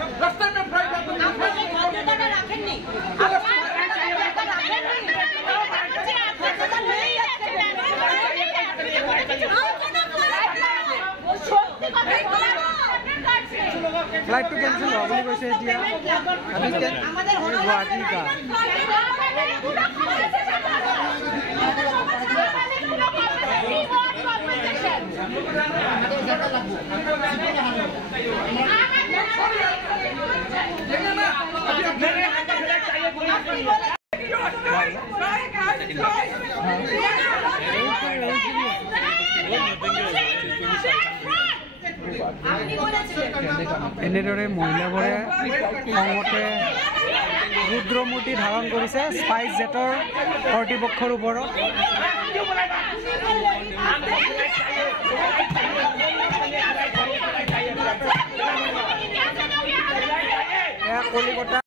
रास्ते में flight flight तो कैंसिल हो गई वैसे दिया गुवाहाटी का এনেদৰে মহিলাবোৰে খঙতে ৰুদ্ৰমূৰ্তি ধাৰণ কৰিছে স্পাইচ জেটৰ কৰ্তৃপক্ষৰ ওপৰত কলিকতা